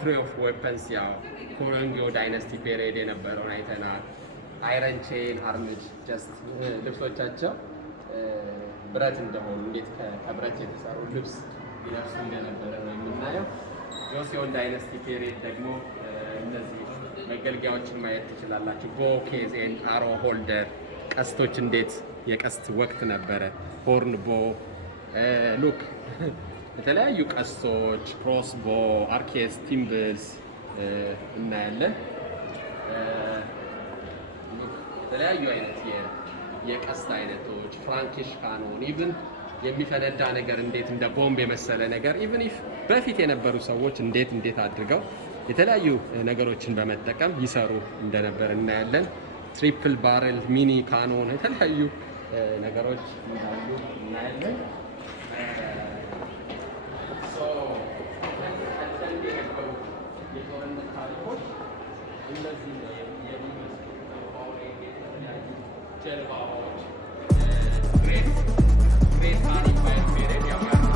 history of weapons ያው ኮሎንጊዮ ዳይነስቲ ፔሪድ የነበረውን አይተናል። አይረን ቼን አርምድ ጀስት ልብሶቻቸው ብረት እንደሆኑ እንዴት ከብረት የተሰሩ ልብስ ይለብሱ እንደነበረ ነው የምናየው። ጆሲዮን ዳይነስቲ ፔሪድ ደግሞ እነዚህ መገልገያዎችን ማየት ትችላላችሁ። ቦ ኬዝ ኤንድ አሮ ሆልደር ቀስቶች እንዴት የቀስት ወቅት ነበረ። ሆርን ቦ ሉክ የተለያዩ ቀስቶች ክሮስ ቦ፣ አርኬስ፣ ቲምብልስ እናያለን። የተለያዩ አይነት የቀስት አይነቶች ፍራንኪሽ ካኖን ኢቭን የሚፈነዳ ነገር እንዴት እንደ ቦምብ የመሰለ ነገር ኢቭን ኢፍ በፊት የነበሩ ሰዎች እንዴት አድርገው የተለያዩ ነገሮችን በመጠቀም ይሰሩ እንደነበር እናያለን። ትሪፕል ባረል ሚኒ ካኖን የተለያዩ ነገሮች እንዳሉ እናያለን። የጦርነት ታሪኮች እነዚህ ጀልባዎች ግሬት ታሪክ ፔሪድ ያውቃሉ።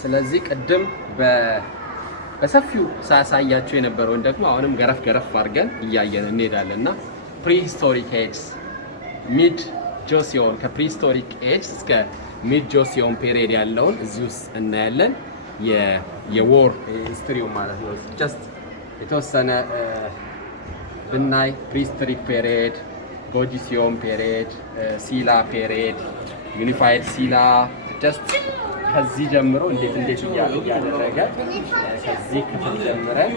ስለዚህ ቅድም በሰፊው ሳያሳያችሁ የነበረውን ደግሞ አሁንም ገረፍ አድርገን እያየን እንሄዳለን እና ፕሪሂስቶሪክ ኤጅስ ሚድ ጆሲዮን ከፕሪሂስቶሪክ ኤጅ እስከ ሚድ ጆሲዮን ፔሪድ ያለውን እዚህ ውስጥ እናያለን። የዎር ሂስትሪው ማለት ነው። ጀስት የተወሰነ ብናይ ፕሪሂስቶሪክ ፔሪድ፣ ጎጂሲዮን ፔሪድ፣ ሲላ ፔሪድ፣ ዩኒፋይድ ሲላ ጀስት ከዚህ ጀምሮ እንዴት እያደረገ ከዚህ ክፍል ጀምረን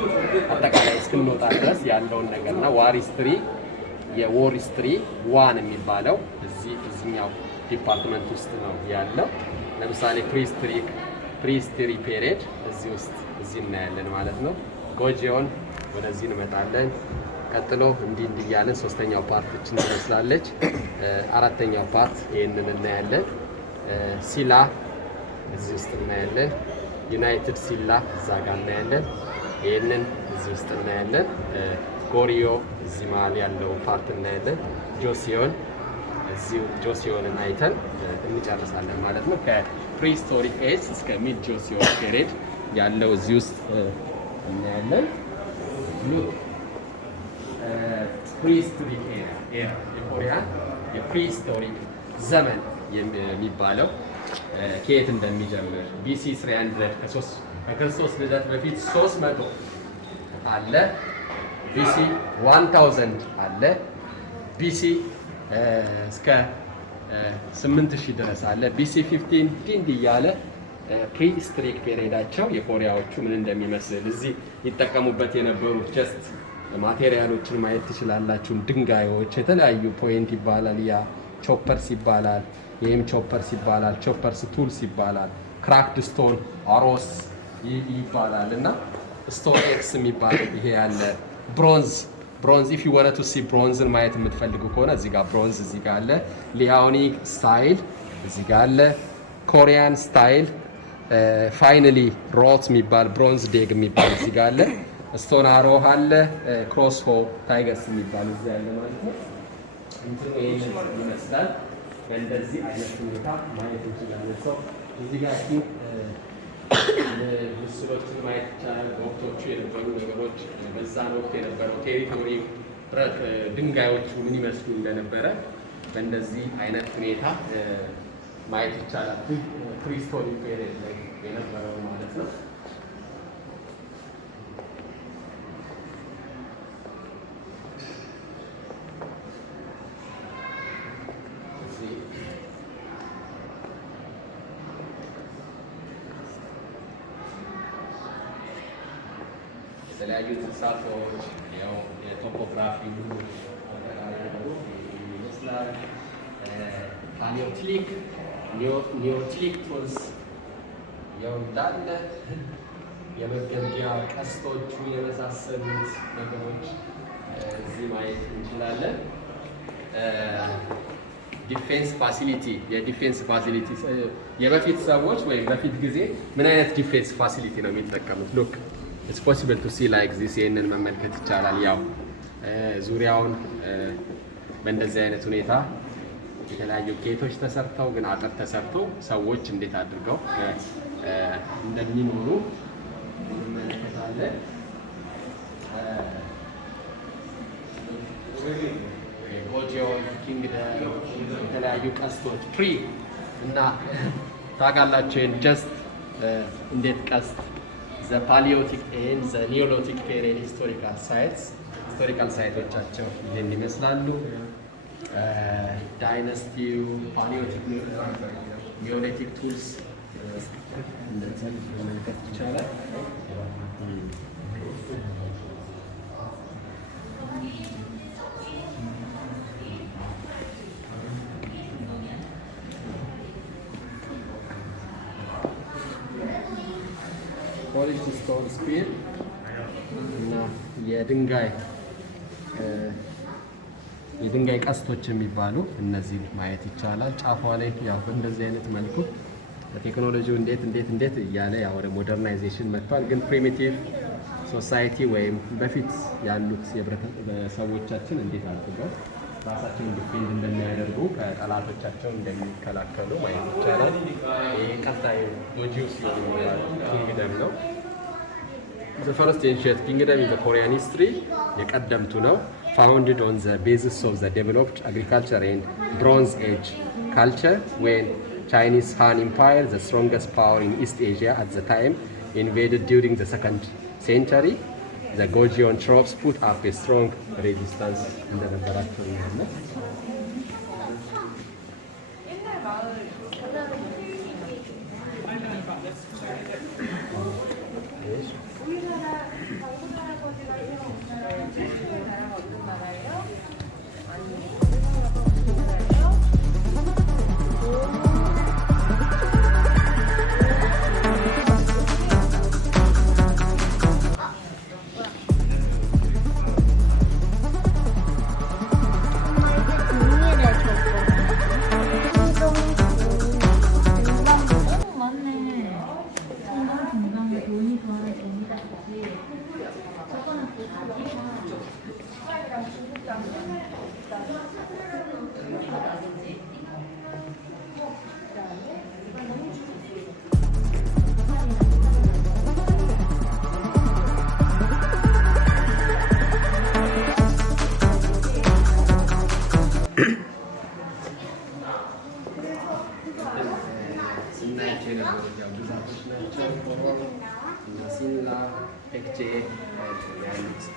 አጠቃላይ እስክንወጣ ድረስ ያለውን ነገርና ዋር ሂስትሪ የዎር ሂስትሪ ዋን የሚባለው እዚህኛው ዲፓርትመንት ውስጥ ነው ያለው። ለምሳሌ ፕሪሂስትሪ ፔሪድ እዚህ እናያለን ማለት ነው። ጎጂዮን ወደዚህ እንመጣለን። ቀጥሎ እንዲህ እያለን ሶስተኛው ፓርቶችን ትመስላለች። አራተኛው ፓርት ይህንን እናያለን። ሲላ እዚህ ውስጥ እናያለን። ዩናይትድ ሲላ እዛ ጋር እናያለን። ይህንን እዚህ ውስጥ እናያለን። ጎሪዮ እዚህ መሀል ያለው ፓርት እናያለን። ጆሲዮንን አይተን እንጨርሳለን ማለት ነው። ከፕሪሂስቶሪክ ኤጅ እስከ ሚድ ጆሲዮን ፔሪድ ያለው እዚህ ውስጥ እናያለን። ፕሪሂስቶሪክ ኤራ የኮሪያን የፕሪሂስቶሪክ ዘመን የሚባለው ከየት እንደሚጀምር ቢሲ 300 ከክርስቶስ ልደት በፊት 300 አለ። ቢሲ 1000 አለ። ቢሲ እስከ 8000 ድረስ አለ። ቢሲ 15 እንዲህ እያለ ፕሪሂስቶሪክ ፔሪዳቸው የኮሪያዎቹ ምን እንደሚመስል እዚህ ይጠቀሙበት የነበሩት ጀስት ማቴሪያሎችን ማየት ትችላላችሁ። ድንጋዮች የተለያዩ ፖይንት ይባላል፣ ያ ቾፐርስ ይባላል፣ ይህም ቾፐርስ ይባላል፣ ቾፐርስ ቱልስ ይባላል። ክራክድ ስቶን አሮስ ይባላል እና ስቶን ኤክስ የሚባል ይሄ ያለ ብሮንዝ ኢፍ ዩ ዋንት ቱ ሲ ብሮንዝን ማየት የምትፈልጉ ከሆነ እዚህ ጋር ብሮንዝ እዚህ ጋር አለ። ሊያኦኒክ ስታይል እዚህ ጋር አለ። ኮሪያን ስታይል ፋይናሊ ሮት የሚባል ብሮንዝ ዴግ የሚባል እዚህ ጋር አለ። ስቶን አሮ አለ። ክሮስ ሆ ታይገርስ የሚባል እዚህ ያለ ማለት ነው። እንትኑ ይሄን ይመስላል። በእንደዚህ አይነት ሁኔታ ማየት እንችላለን። ሰው እዚህ ጋር ምስሎችን ማየት ይቻላል። በወቅቶቹ የነበሩ ነገሮች በዛን ወቅት የነበረው ቴሪቶሪ ብረት ድንጋዮቹ ምን ይመስሉ እንደነበረ በእንደዚህ አይነት ሁኔታ ማየት ይቻላል። ፕሪሂስቶሪክ ፔሪድ ላይ የነበረው ማለት ነው። የተለያዩ እንስሳቶች ያው የቶፖግራፊ ይመስላል። ፓሊዮቲክ ኒዮቲክ ቱልስ ያው እንዳለ የመገንቢያ ቀስቶቹ የመሳሰሉት ነገሮች እዚህ ማየት እንችላለን። ዲፌንስ ፋሲሊቲ የዲፌንስ ፋሲሊቲ የበፊት ሰዎች ወይም በፊት ጊዜ ምን አይነት ዲፌንስ ፋሲሊቲ ነው የሚጠቀሙት? ሉክ ኢትስ ፖሲብል ቱ ሲ ላይክ ዚስ። ይህንን መመልከት ይቻላል። ያው ዙሪያውን በእንደዚህ አይነት ሁኔታ የተለያዩ ጌቶች ተሰርተው ግን አጥር ተሰርተው ሰዎች እንዴት አድርገው እንደሚኖሩ እንመለከታለን። ጎጂዮን ኪንግደም የተለያዩ ቀስቶች ትሪ እና ታውቃላችሁ ጀስት እንዴት ቀስት ዘ ፓሊዮቲክ ኤንድ ዘ ኒዮሎቲክ ፔሪየድ ሂስቶሪካል ሳይቶቻቸው ይህን ይመስላሉ። ዳይነስቲው ፓሊዮቲክ ኒዮሊቲክ ቱልስ እንደዚህ መመልከት ይቻላል። ፖሊሽድ ስቶን ስፒር እና የድንጋይ ቀስቶች የሚባሉ እነዚህ ማየት ይቻላል። ጫፏ ላይ ያው በእንደዚህ አይነት መልኩ ቴክኖሎጂው እንዴት እያለ ያው ወደ ሞደርናይዜሽን መጥቷል። ግን ፕሪሚቲቭ ሶሳይቲ ወይም በፊት ያሉት ሰዎቻችን እንዴት አድርገው ራሳቸውን ዲፌንድ እንደሚያደርጉ ከጠላቶቻቸው እንደሚከላከሉ ማየት ይቻላል። ይሄ ቀጣዩ ጎጂዮስ ኪንግደም ነው። The first ancient kingdom in the Korean history የቀደምቱ ነው። Founded on the basis of the developed agriculture and Bronze Age culture when Chinese Han Empire, the strongest power in East Asia at the time, invaded during the 2nd century. The Gojoseon troops put up a strong resistance እንደነበራቸው ነው።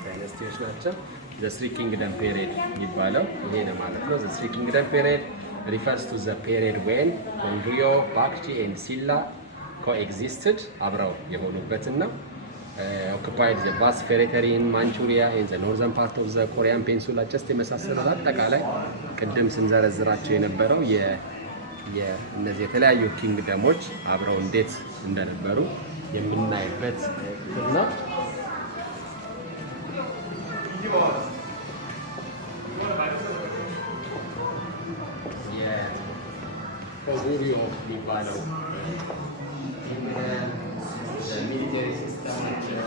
ዳይነስቲዎች ናቸው። ዘ ስሪ ኪንግደም ፔሪየድ የሚባለው ይሄ ነው ማለት ነው። ዘ ስሪ ኪንግደም ፔሪየድ refers to the period when Goryeo, Baekje and Silla coexisted አብረው የሆኑበትን ነው። occupied the vast territory in Manchuria and the northern part of the Korean peninsula just የመሳሰሉት አጠቃላይ ቅድም ስንዘረዝራቸው የነበረው እነዚህ የተለያዩ ኪንግደሞች አብረው እንዴት እንደነበሩ የምናይበት ነው። የጎሪዮ የሚባለው ሚሊተሪ ሲስተማቸው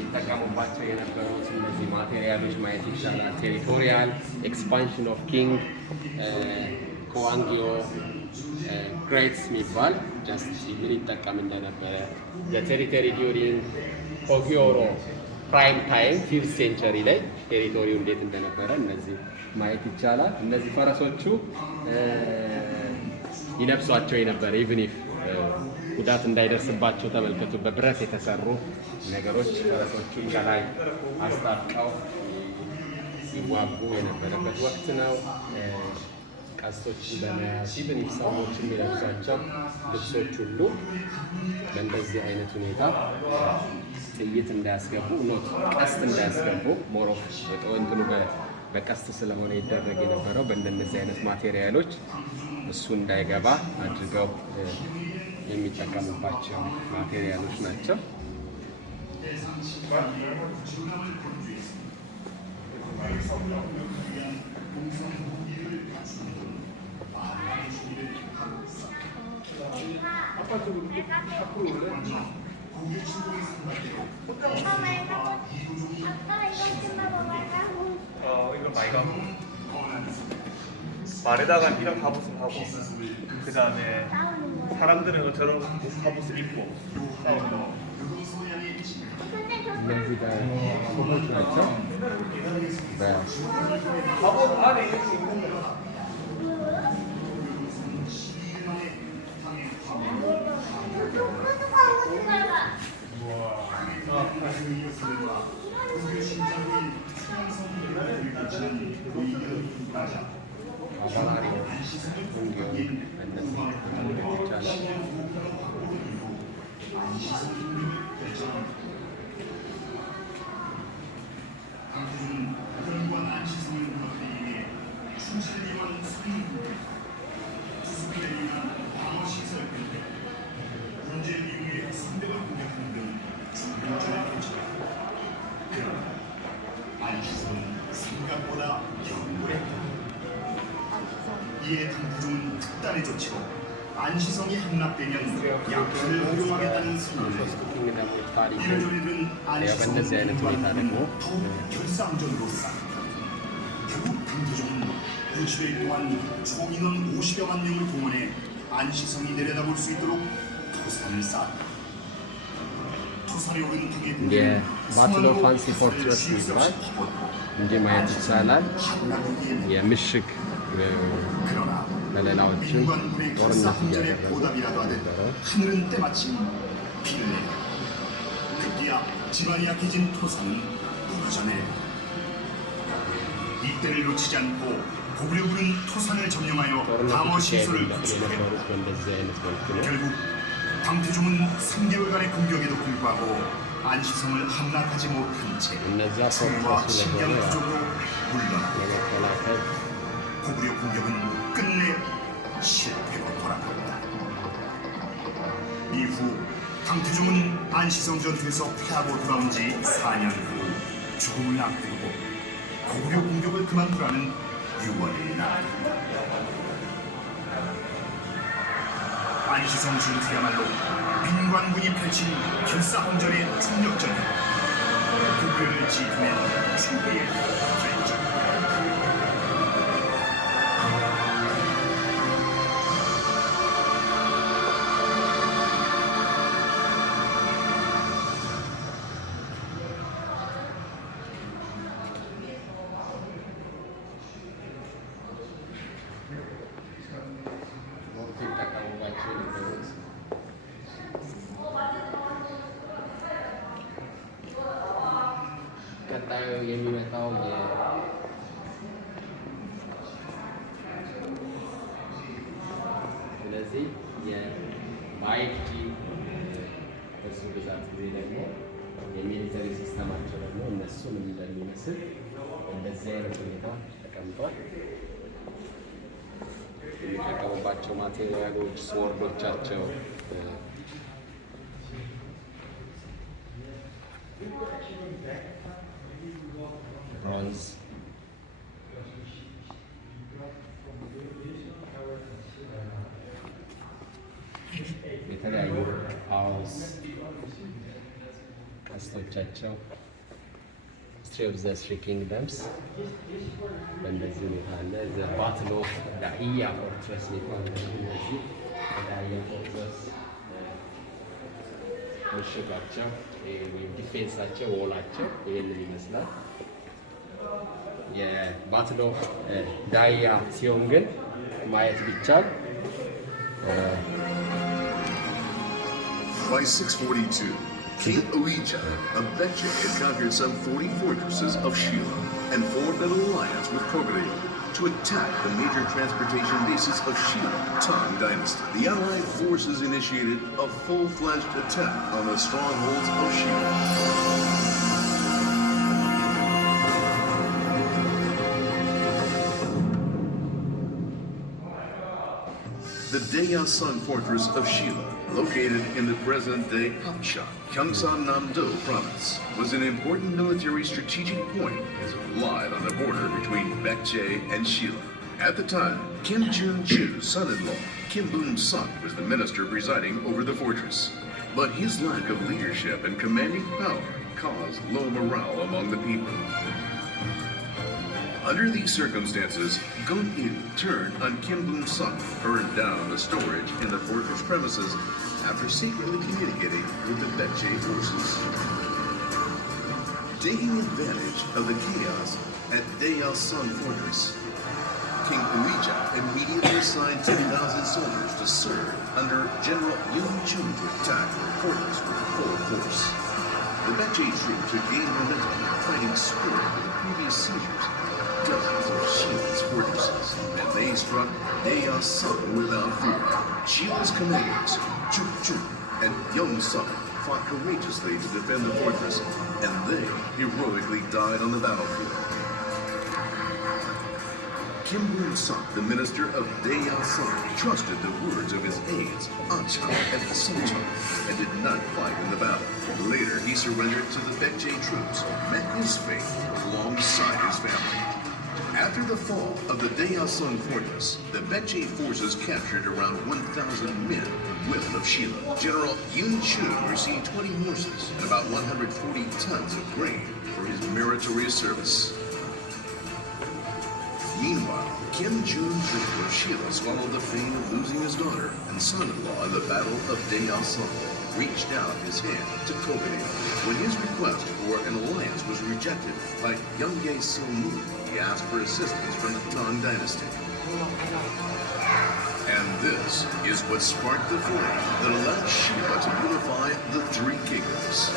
ይጠቀሙባቸው የነበሩት እነዚህ ማቴሪያሎች ማየት ይቻላል። ቴሪቶሪያል ኤክስፓንሽን ኦፍ ኪንግ ኮዋንጊዮ ግሬትስ የሚባል ጀስት ምን ይጠቀም እንደነበረ ለቴሪቶሪ ዲዩሪንግ ሆጊዮሮ ፕራይም ታይም 5th ሴንቸሪ ላይ ቴሪቶሪው እንዴት እንደነበረ እነዚህ ማየት ይቻላል። እነዚህ ፈረሶቹ ይለብሷቸው የነበረ ኢቭን ኢፍ ጉዳት እንዳይደርስባቸው ተመልከቱ። በብረት የተሰሩ ነገሮች ፈረሶቹን ከላይ አስታጥቀው ሲዋጉ የነበረበት ወቅት ነው። ቀስቶችን በመያዝ ኢቭን ሰዎች የሚለብሷቸው ልብሶች ሁሉ በእንደዚህ አይነት ሁኔታ ጥይት እንዳያስገቡ ኖት ቀስት እንዳያስገቡ ሞሮፍ እንትኑ በቀስት ስለሆነ ይደረግ የነበረው በእንደነዚህ አይነት ማቴሪያሎች እሱ እንዳይገባ አድርገው የሚጠቀሙባቸው ማቴሪያሎች ናቸው። 이거 많이 가고 말에다가 이런 갑옷을 하고 그 다음에 사람들은 저런 갑옷을 입고 싸우고 እነዚህ ጋር ፎቶች ናቸው። 갑옷 안에 이렇게 입는 거 አባላሪ እንዲሁም እነዚህ ይቻላል። 생각보다 견고했다. 이에 당부중은 특단의 조치로 안시성이 함락되면 약탈을 허용하겠다는 선언을 이래저래 된 안시성은 더욱 결사항전으로 쌓였다. 결국 당부중은 부추에 또한 총인원 50여만 명을 동원해 안시성이 내려다볼 수 있도록 토산을 쌓았다. 토산에 오른 등에 የባትል ኦፍ ፋንሲ ፎርትረስ የሚባል እንዲህ ማየት ይቻላል። የምሽግ ከሌላዎችም ጦርነት እያደረጉ ነበረ። 하늘은 때마침 비를 내려 급기야 지반이 약해진 토사는 부르짖어 내렸다. 이때를 놓치지 않고 고구려 부른 토산을 점령하여 방어 시설을 구축했다. 결국 강태종은 3개월간의 공격에도 불구하고 안시성을 함락하지 못한 채 승과 식량 부족으로 물러났다. 고구려 공격은 끝내 실패로 돌아갔다. 이후 강태종은 안시성 전투에서 패하고 돌아온 지 4년 후 죽음을 앞두고 고구려 공격을 그만두라는 유언을 나갔다. 안시성 전투야말로 민관군이 펼친 결사홍전의 총력전이 고구려를 지휘한 최후의 결전. ቀጣዩ የሚመጣው ስለዚህ የማይክ በሱ ብዛት ጊዜ ደግሞ የሚሊተሪ ሲስተማቸው ደግሞ እነሱን እንደሚመስል እንደዚህ አይነት ሁኔታ ተቀምጧል። የሚጠቀሙባቸው ማቴሪያሎች ስወርዶቻቸው ብሮንዝ የተለያዩ ፓውስ ቀስቶቻቸው ሂስትሪ ኦፍ ዘ ትሪ ኪንግደምስ በእንደዚህ ሁኔታ አለ። ዘ ባትል ኦፍ ዳኢያ ፎርትረስ የሚባል እነዚህ ዳኢያ ፎርትረስ ምሽጋቸው ወይም ዲፌንሳቸው ወላቸው ይህንን ይመስላል። የባትል ኦፍ ዳኢያ ሲሆን ግን ማየት ቢቻል By 642, King Elijah of Betcha had conquered some 40 fortresses of Sheila and formed an alliance with Cogre. to attack the major transportation bases of Shilla, Tang Dynasty. The Allied forces initiated a full-fledged attack on the strongholds of Shilla. The Daeyeon fortress of Shilla, located in the present-day Hapcheon, Gyeongsang-namdo province, was an important military strategic point as it relied on the border between Baekje and Shilla. At the time, Kim Jun-chu's son-in-law, Kim Boon-suk, was the minister presiding over the fortress. But his lack of leadership and commanding power caused low morale among the people. Under these circumstances, Gun-il turned on Kim Boon-suk, burned down the storage in the fortress premises after secretly communicating with the Baekje forces. Taking advantage of the chaos at Daeyeon fortress, King Uija immediately assigned 10,000 soldiers to serve under General Yoon Chun to attack the fortress with full force. The Baekje troops had gained momentum in the fighting spirit of the previous seizures dozens of Shilla's fortresses, and they struck Daeyeon without fear. Shilla's commanders, Chu Chu and Young Suk, fought courageously to defend the fortress, and they heroically died on the battlefield. Kim Boon-suk, the minister of Daeyeon, trusted the words of his aides, Achang and Sungchang, and did not fight in the battle. Later, he surrendered to the Baekje troops, met his fate alongside his family. After the fall of the Daeyeon fortress, the Baekje forces captured around 1,000 men west of Shilla. General Yoon Chun received 20 horses and about 140 tons of grain for his meritorious service. Meanwhile, Kim Jun-chuck of Shilla swallowed the pain of losing his daughter and son-in-law in the Battle of Daeyeon, reached out his hand to Copenhagen. When his request for an alliance was rejected by Younghae So-moon, he asked for assistance from the Tang Dynasty. And this is what sparked the flame that allowed Shilla to unify the three kingdoms.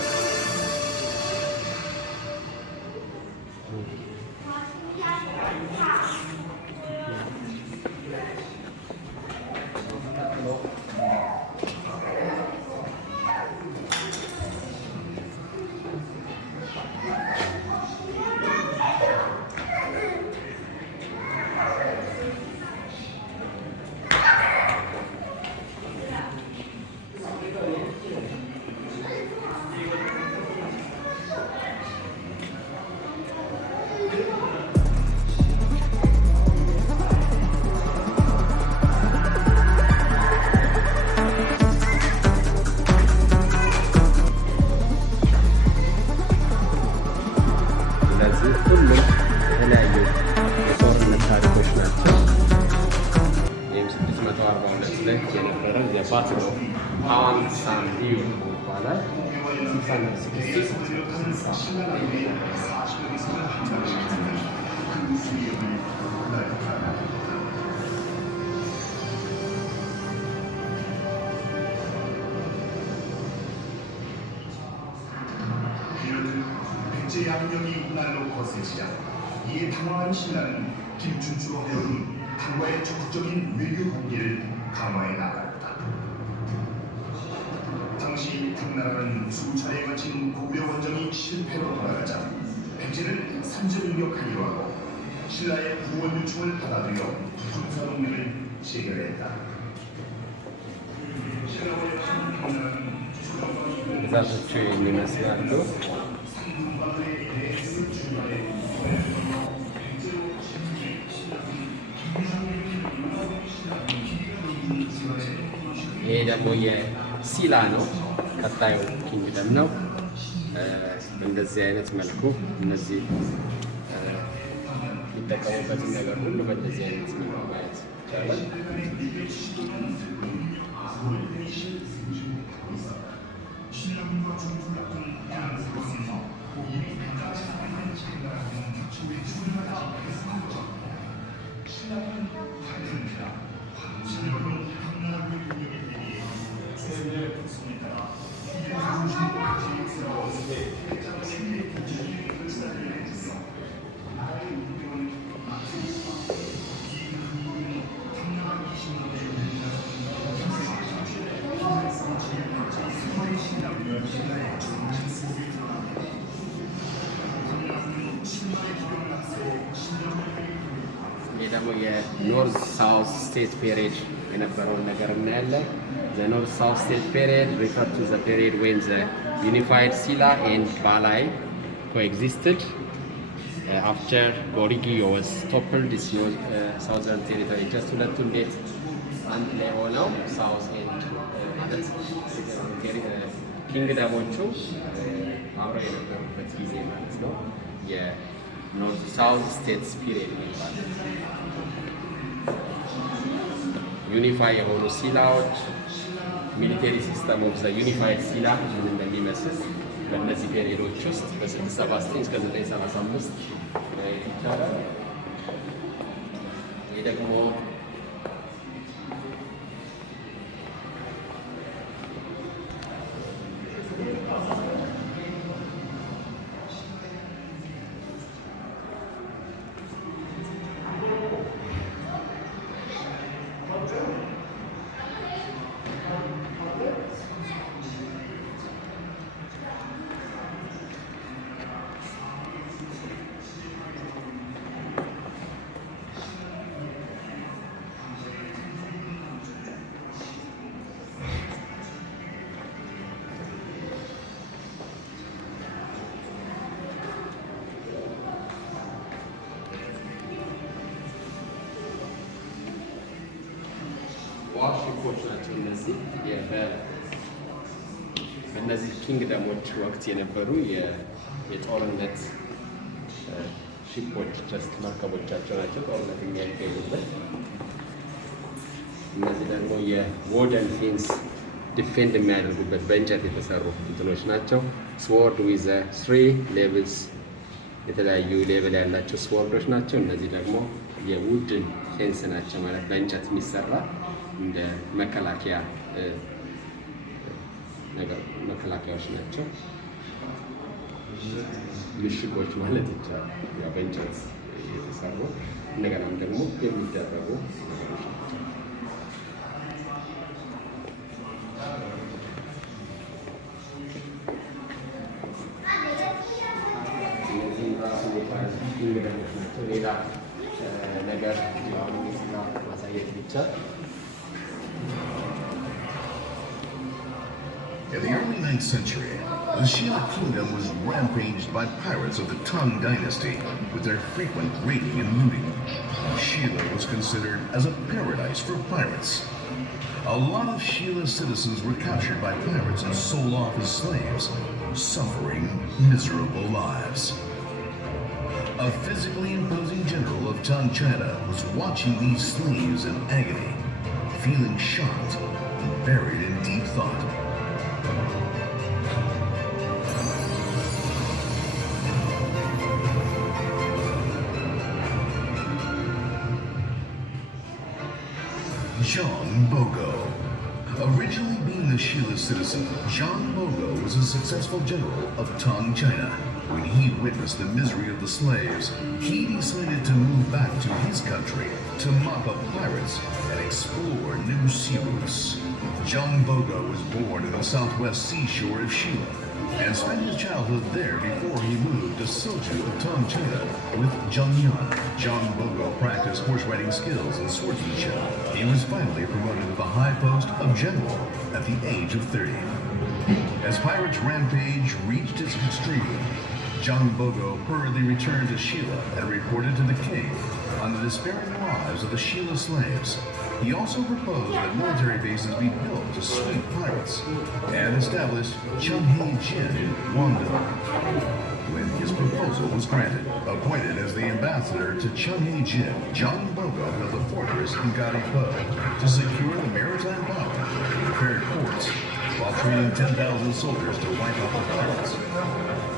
ሁሉም የተለያዩ የጦርነት ታሪኮች ናቸው። ይህም 642 ላይ የነበረ የባትል ኦፍ ሃዋንግ ሳን ሪዮ ይባላል። 660 백제 양령이 날로 거세지자 이에 당황한 신라는 김춘추로 하여금 당과의 적극적인 외교 관계를 강화해 나갔다. 당시 당나라는 수차례에 거친 고구려 원정이 실패로 돌아가자 백제는 산전인격하기로 하고 신라의 구원 요청을 받아들여 군사동맹을 체결했다. ግዛቶቹ የሚመስላሉ። ይሄ ደግሞ የሲላ ነው፣ ቀጣዩ ኪንግደም ነው። በእንደዚህ አይነት መልኩ እነዚህ የሚጠቀሙበትን ነገር ሁሉ በእንደዚህ አይነት መልኩ ማየት ይቻላል። ይህ ደግሞ የኖርዝ ሳውዝ ስቴት ፔሪድ የነበረውን ነገር እናያለን። The North South State period refers to the period when the unified Silla and Balai coexisted. After Goryeo was toppled, this southern territory just ሁለቱ እንዴት አንድ ላይ ሆነው ሳውዝ ኤንድ ማለት ኪንግደሞቹ አብረው የነበሩበት ጊዜ ማለት ነው። የኖርዝ ሳውዝ ስቴትስ ፒሪየድ የሚባለው ዩኒፋይ የሆኑ ሲላዎች ሚሊቴሪ ሲስተም ኦፍ ዘ ዩኒፋይድ ሲላ ምን እንደሚመስል በእነዚህ ፔሪዮዶች ውስጥ በ679 እስከ 935 ማየት ይቻላል። ይህ ደግሞ ዋርሺፖች ናቸው እነዚህ። በእነዚህ ኪንግደሞች ወቅት የነበሩ የጦርነት ሺፖች ጀስት መርከቦቻቸው ናቸው ጦርነት የሚያካሂዱበት። እነዚህ ደግሞ የዎደን ፌንስ ዲፌንድ የሚያደርጉበት በእንጨት የተሰሩ እንትኖች ናቸው። ስዎርድ ዊዝ 3 ሌቭልስ የተለያዩ ሌቭል ያላቸው ስዎርዶች ናቸው። እነዚህ ደግሞ የውድን ፌንስ ናቸው ማለት በእንጨት የሚሰራ እንደ መከላከያ መከላከያዎች ናቸው። ምሽጎች ማለት ይቻላል በእንጨት የተሰሩ እንደገናም ደግሞ የሚደረጉ ነገሮች ናቸው። እነዚህም ራሱ ኪንግደሞች ናቸው። ሌላ ነገር ማሳየት ይቻል። In the early 9th century, the Shilla kingdom was rampaged by pirates of the Tang Dynasty with their frequent raiding and looting. Shilla was considered as a paradise for pirates. A lot of Shilla's citizens were captured by pirates and sold off as slaves, suffering miserable lives. A physically imposing general of Tang China was watching these slaves in agony, feeling shocked and buried in deep thought. John Bogo. Originally being a Shilla citizen, John Bogo was a successful general of Tang China. When he witnessed the misery of the slaves, he decided to move back to his country to mop up pirates and explore new sea routes. John Bogo was born in the southwest seashore of Shilla and spent his childhood there before he moved to Soju of Tang China with Zheng Yan. John Bogo practiced horse riding skills and swordsmanship. He was finally promoted to the high post of general at the age of 30. As pirates' rampage reached its extreme, John Bogo hurriedly returned to Shilla and reported to the king on the despairing lives of the Shilla slaves. He also proposed that military bases be built to sweep pirates and established Chunhei Jin in Guangdong. When his proposal was granted, appointed as the ambassador to Chunhei Jin, John Bogo built a fortress in Garipo to secure the maritime power and prepared ports while training 10,000 soldiers to wipe out the pirates.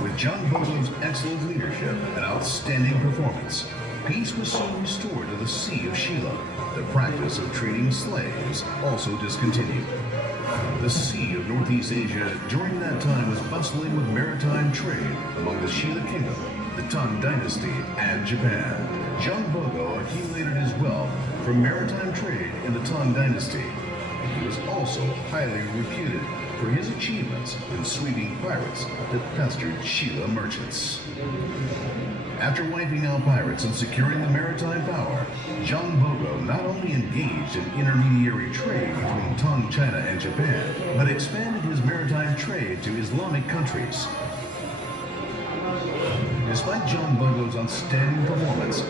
With John Bogo's excellent leadership and outstanding performance, peace was soon restored to the Sea of Shilla. The practice of treating slaves also discontinued. The Sea of Northeast Asia during that time was bustling with maritime trade among the Shilla Kingdom, the Tang Dynasty, and Japan. John Bogo accumulated his wealth from maritime trade in the Tang Dynasty. He was also highly reputed for his achievements in sweeping pirates that pestered Sheila merchants. After wiping out pirates and securing the maritime power, Zhang Bogo not only engaged in intermediary trade between Tang China and Japan, but expanded his maritime trade to Islamic countries. Despite Zhang Bogo's outstanding performance,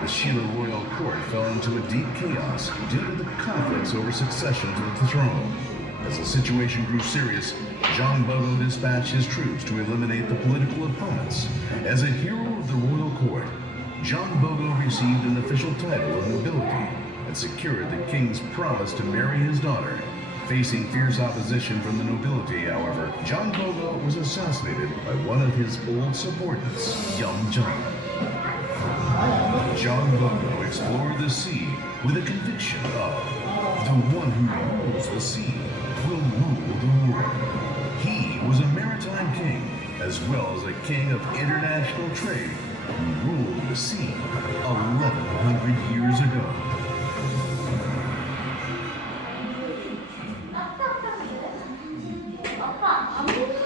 the Sheila royal court fell into a deep chaos due to the conflicts over succession to the throne. As the situation grew serious, Zhang Bogo dispatched his troops to eliminate the political opponents. As a hero of the royal court, Zhang Bogo received an official title of nobility and secured the king's promise to marry his daughter. Facing fierce opposition from the nobility, however, Zhang Bogo was assassinated by one of his old subordinates, Yang Zhang. Zhang Bogo explored the sea with a conviction of the one who rules the sea will rule the world. He was a maritime king, as well as a king of international trade, who ruled the sea 1,100 years ago. 아빠,